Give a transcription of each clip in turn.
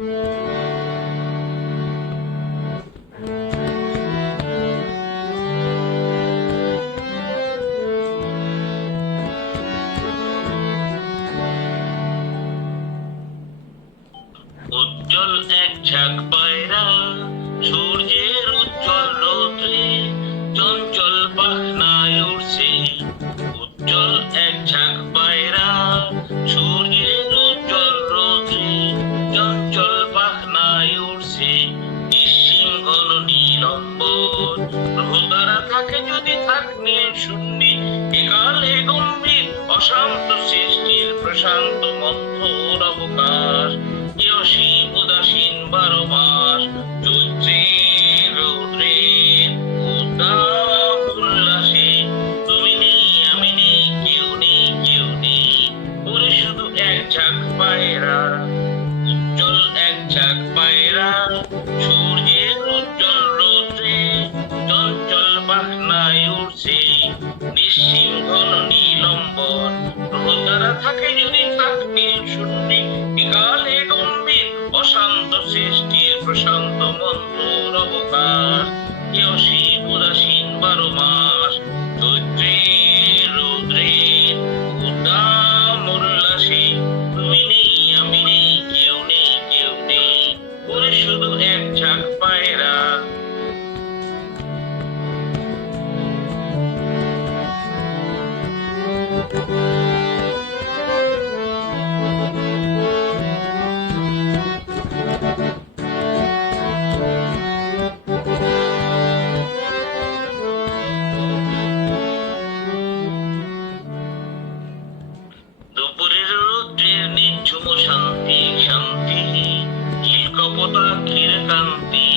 উজ্জ্বল এক ঝাঁক পায়রা নীলম্বর থাকে যদি থাক নীল শূন্যে একালে গম্ভীর অশান্ত প্রশান্ত মন্ত্র অবকাশ অসীম উদাসীন বারো মাস তুমি শুধু এক ঝাঁক পায়রা কান্তি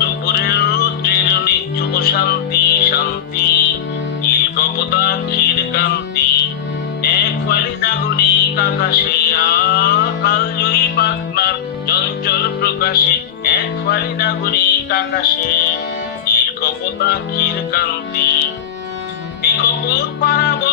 দুপুরের রৌদ্রের নিঝুম শান্তি শান্তি। নীলকপটাক্ষীর কান্তি এক ফালি নাগরিক আকাশে, আকাল জয়ী পাখনার চঞ্চল প্রকাশে। এক ফালি নাগরিক আকাশে নীলকপটাক্ষীর কান্তি বিকপত পারাবত পায়রা